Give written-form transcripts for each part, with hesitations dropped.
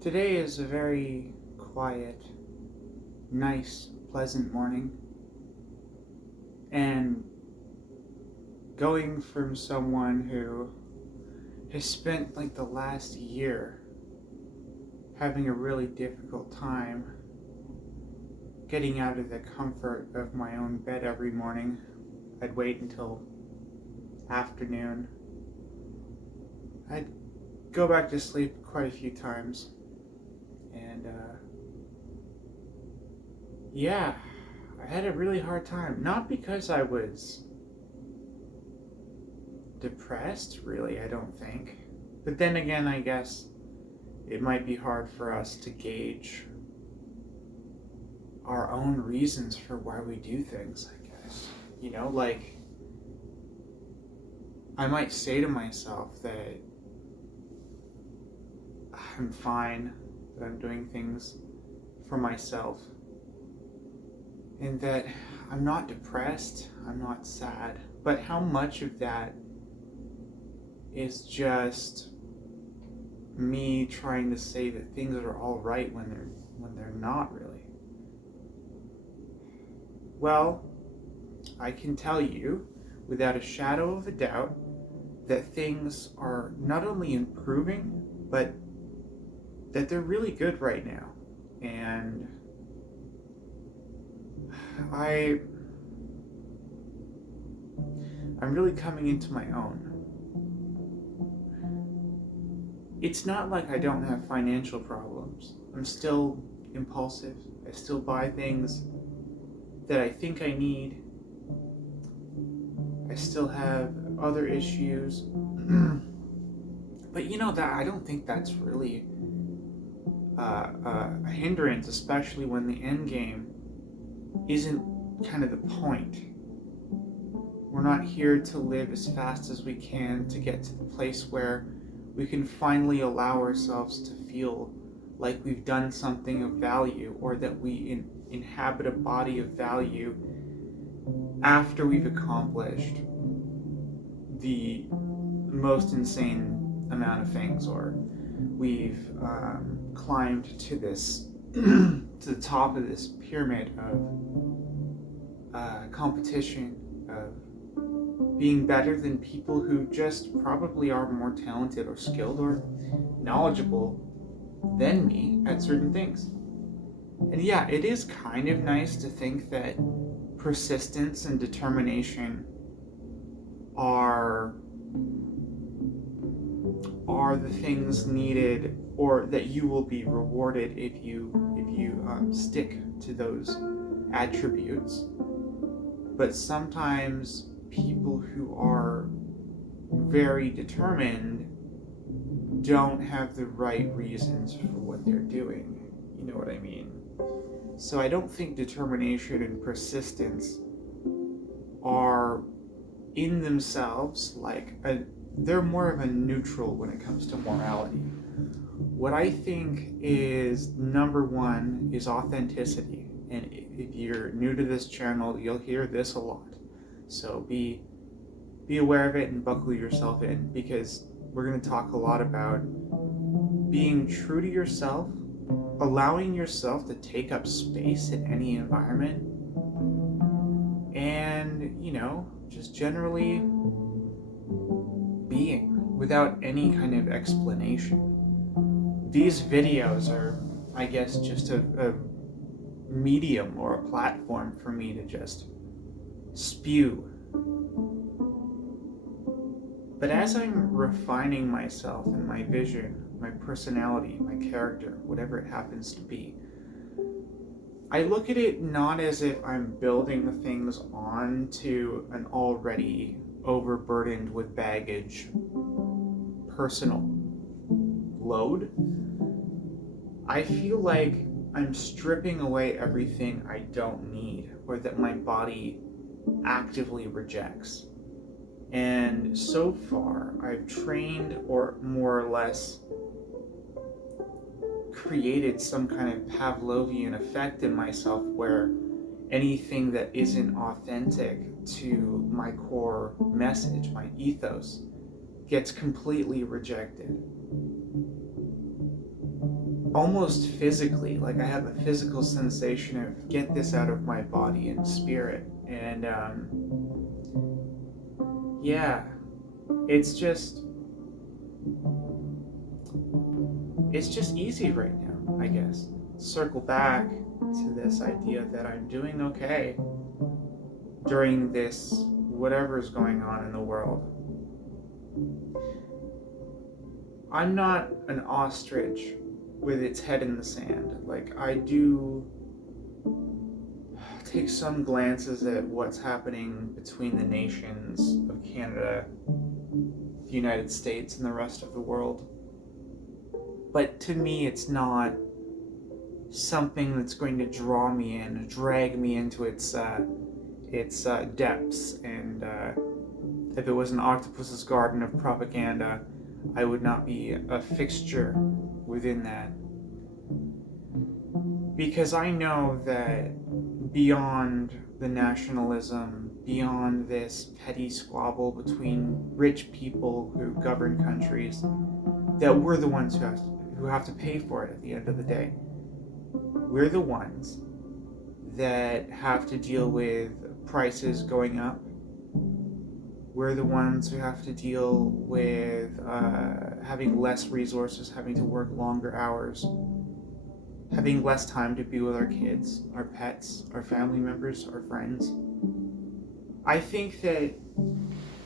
Today is a very quiet, nice, pleasant morning, and going from someone who has spent like the last year having a really difficult time getting out of the comfort of my own bed every morning. I'd wait until afternoon. I'd go back to sleep quite a few times. And yeah, I had a really hard time. Not because I was depressed, really, I don't think. But then again, I guess it might be hard for us to gauge our own reasons for why we do things, I guess. You know, like, I might say to myself that I'm fine, that I'm doing things for myself, and that I'm not depressed, I'm not sad. But how much of that is just me trying to say that things are all right when they're not really? Well, I can tell you without a shadow of a doubt that things are not only improving, but that they're really good right now. And I'm really coming into my own. It's not like I don't have financial problems. I'm still impulsive. I still buy things that I think I need. I still have other issues. But you know, that I don't think that's really a hindrance, especially when the end game isn't kind of the point. We're not here to live as fast as we can to get to the place where we can finally allow ourselves to feel like we've done something of value, or that we inhabit a body of value after we've accomplished the most insane amount of things, or we've climbed to this to the top of this pyramid of competition, of being better than people who just probably are more talented or skilled or knowledgeable than me at certain things. And yeah, it is kind of nice to think that persistence and determination are the things needed, or that you will be rewarded if you stick to those attributes. But sometimes people who are very determined don't have the right reasons for what they're doing. You know what I mean? So I don't think determination and persistence are in themselves they're more of a neutral when it comes to morality. What I think is number one is authenticity. And if you're new to this channel, you'll hear this a lot. So be aware of it and buckle yourself in, because we're going to talk a lot about being true to yourself, allowing yourself to take up space in any environment, and, you know, just generally being without any kind of explanation. These videos are, I guess, just a medium or a platform for me to just spew. But as I'm refining myself and my vision, my personality, my character, whatever it happens to be, I look at it not as if I'm building things onto an already overburdened with baggage personal load. I feel like I'm stripping away everything I don't need, or that my body actively rejects. And so far, I've trained, or more or less created some kind of Pavlovian effect in myself where anything that isn't authentic to my core message, my ethos, gets completely rejected. Almost physically, like I have a physical sensation of get this out of my body and spirit. And yeah, it's just easy right now, I guess. Circle back to this idea that I'm doing okay during this whatever's going on in the world. I'm not an ostrich with its head in the sand. Like, I do take some glances at what's happening between the nations of Canada, the United States, and the rest of the world. But to me, it's not something that's going to draw me in, drag me into its depths. And if it was an octopus's garden of propaganda, I would not be a fixture within that. Because I know that beyond the nationalism, beyond this petty squabble between rich people who govern countries, that we're the ones who have to pay for it at the end of the day. We're the ones that have to deal with prices going up. We're the ones who have to deal with having less resources, having to work longer hours, having less time to be with our kids, our pets, our family members, our friends. I think that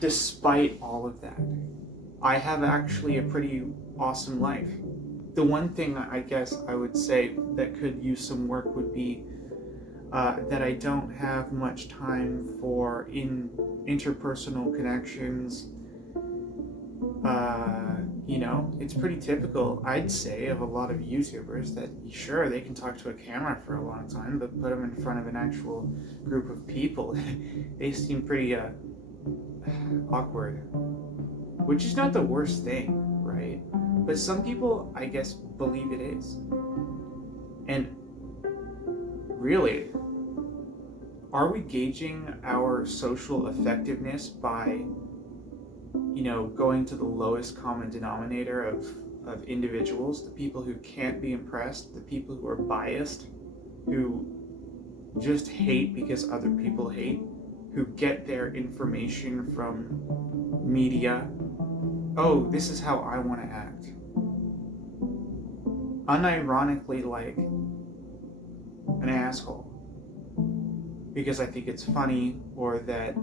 despite all of that, I have actually a pretty awesome life. The one thing I guess I would say that could use some work would be that I don't have much time for interpersonal connections. It's pretty typical, I'd say, of a lot of YouTubers that, sure, they can talk to a camera for a long time, but put them in front of an actual group of people, they seem pretty awkward. Which is not the worst thing, right? But some people, I guess, believe it is. And really, are we gauging our social effectiveness by, going to the lowest common denominator of individuals, the people who can't be impressed, the people who are biased, who just hate because other people hate, who get their information from media? Oh, this is how I want to act. Unironically, like an asshole. Because I think it's funny, or that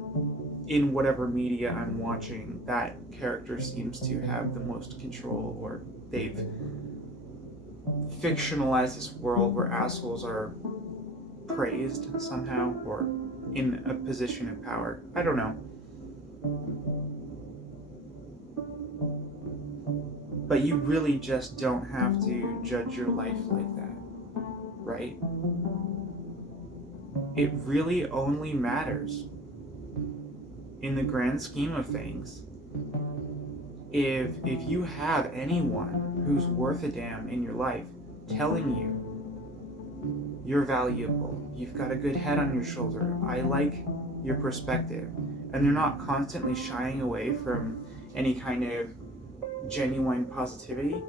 in whatever media I'm watching, that character seems to have the most control, or they've fictionalized this world where assholes are praised somehow, or in a position of power. I don't know. But you really just don't have to judge your life like that, right? It really only matters, in the grand scheme of things, if you have anyone who's worth a damn in your life telling you you're valuable, you've got a good head on your shoulder, I like your perspective, and they're not constantly shying away from any kind of genuine positivity,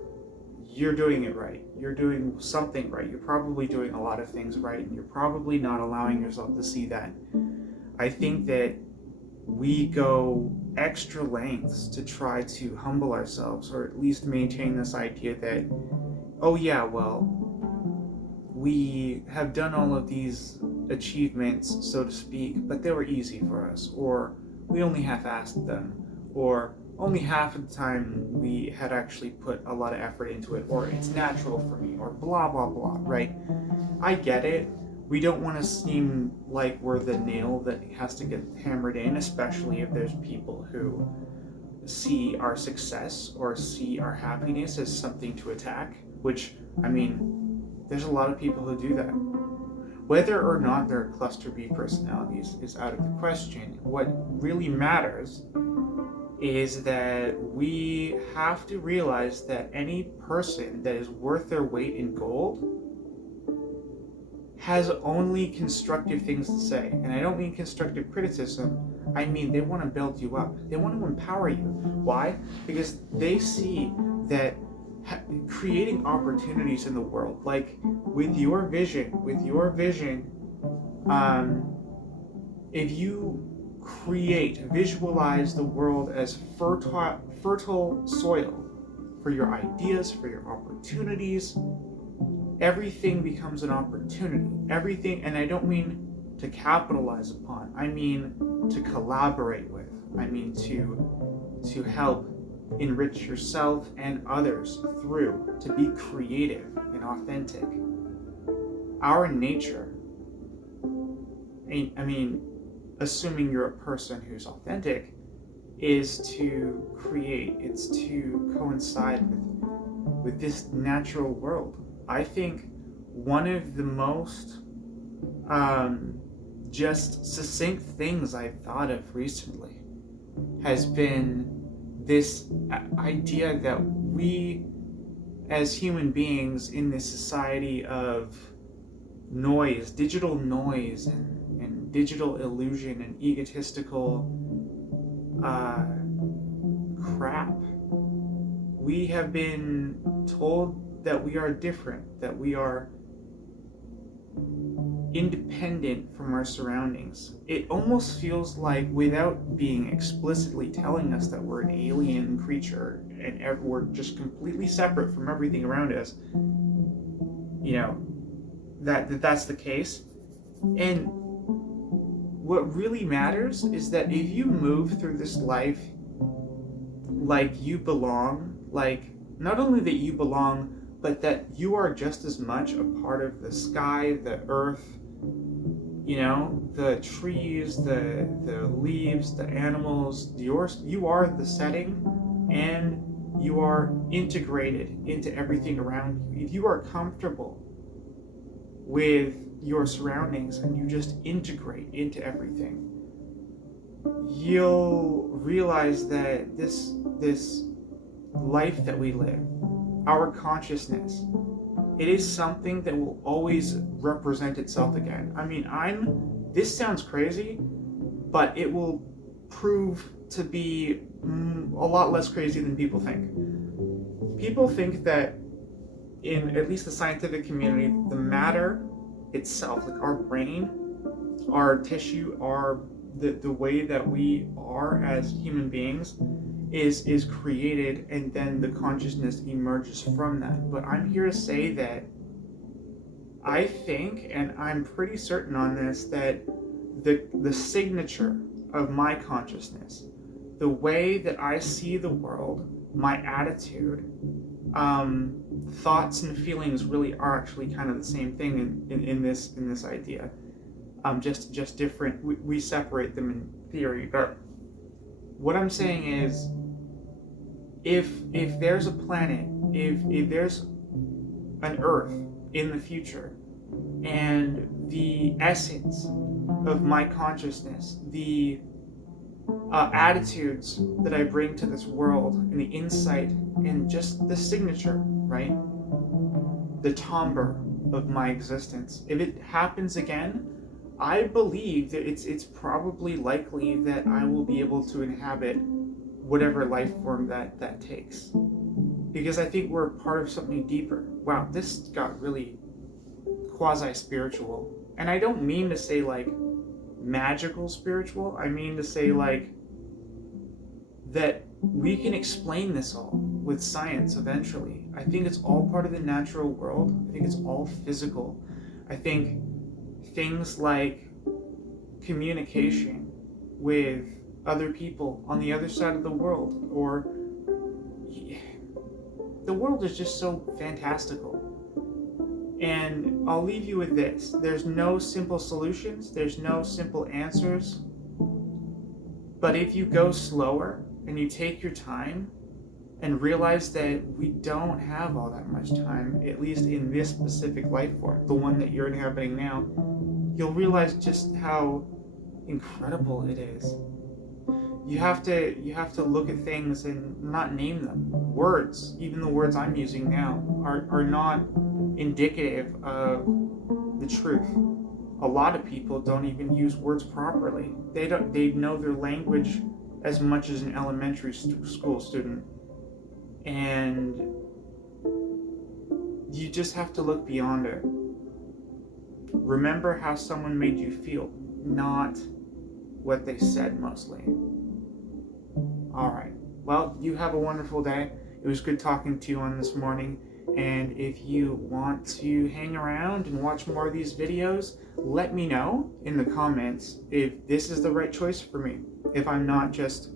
you're doing it right. You're doing something right. You're probably doing a lot of things right, and you're probably not allowing yourself to see that. I think that we go extra lengths to try to humble ourselves, or at least maintain this idea that, oh yeah, well, we have done all of these achievements, so to speak, but they were easy for us, or we only half-assed them, or only half of the time we had actually put a lot of effort into it, or it's natural for me, or blah, blah, blah, right? I get it. We don't want to seem like we're the nail that has to get hammered in, especially if there's people who see our success or see our happiness as something to attack, which, I mean, there's a lot of people who do that. Whether or not they're cluster B personalities is out of the question. What really matters is that we have to realize that any person that is worth their weight in gold has only constructive things to say. And I don't mean constructive criticism, I mean they want to build you up. They want to empower you. Why? Because they see that creating opportunities in the world, like with your vision, if you visualize the world as fertile soil for your ideas, for your opportunities, everything becomes an opportunity. Everything, and I don't mean to capitalize upon, I mean to collaborate with. I mean to help enrich yourself and others through, to be creative and authentic. Our nature, I mean, assuming you're a person who's authentic, is to create, it's to coincide with this natural world. I think one of the most just succinct things I've thought of recently has been this idea that we as human beings in this society of noise, digital noise and digital illusion and egotistical crap, we have been told that we are different, that we are independent from our surroundings. It almost feels like, without being explicitly telling us that we're an alien creature and we're just completely separate from everything around us, you know, that's the case. And what really matters is that if you move through this life like you belong, like not only that you belong, but that you are just as much a part of the sky, the earth, you know, the trees, the leaves, the animals, you are the setting, and you are integrated into everything around you. If you are comfortable with your surroundings and you just integrate into everything, you'll realize that this life that we live, our consciousness, it is something that will always represent itself again. I mean, this sounds crazy, but it will prove to be a lot less crazy than people think. People think that in at least the scientific community, the matter itself, like our brain, our tissue, the way that we are as human beings is created, and then the consciousness emerges from that. But I'm here to say that I think, and I'm pretty certain on this, that the signature of my consciousness, the way that I see the world, my attitude, thoughts and feelings really are actually kind of the same thing in this idea. Just different. We separate them in theory, but what I'm saying is, if there's a planet, if there's an Earth in the future, and the essence of my consciousness, the attitudes that I bring to this world, and the insight, and just the signature, right? The timbre of my existence. If it happens again, I believe that it's probably likely that I will be able to inhabit whatever life form that takes. Because I think we're part of something deeper. Wow, this got really quasi-spiritual. And I don't mean to say like magical spiritual. I mean to say like that we can explain this all with science eventually. I think it's all part of the natural world. I think it's all physical. I think things like communication with other people on the other side of the world, or the world is just so fantastical. And I'll leave you with this. There's no simple solutions, there's no simple answers. But if you go slower and you take your time and realize that we don't have all that much time, at least in this specific life form, the one that you're inhabiting now, you'll realize just how incredible it is. You have to look at things and not name them. Words, even the words I'm using now, are not indicative of the truth. A lot of people don't even use words properly. They know their language as much as an elementary school student. And you just have to look beyond it. Remember how someone made you feel, not what they said mostly. Alright, well, you have a wonderful day. It was good talking to you on this morning. And if you want to hang around and watch more of these videos, let me know in the comments if this is the right choice for me. If I'm not just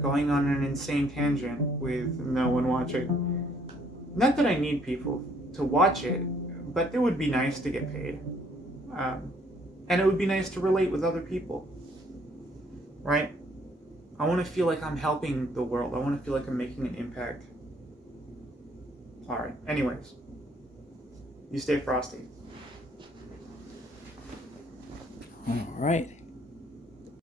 going on an insane tangent with no one watching. Not that I need people to watch it, but it would be nice to get paid. And it would be nice to relate with other people. Right? I want to feel like I'm helping the world. I want to feel like I'm making an impact. Alright, anyways. You stay frosty. All right.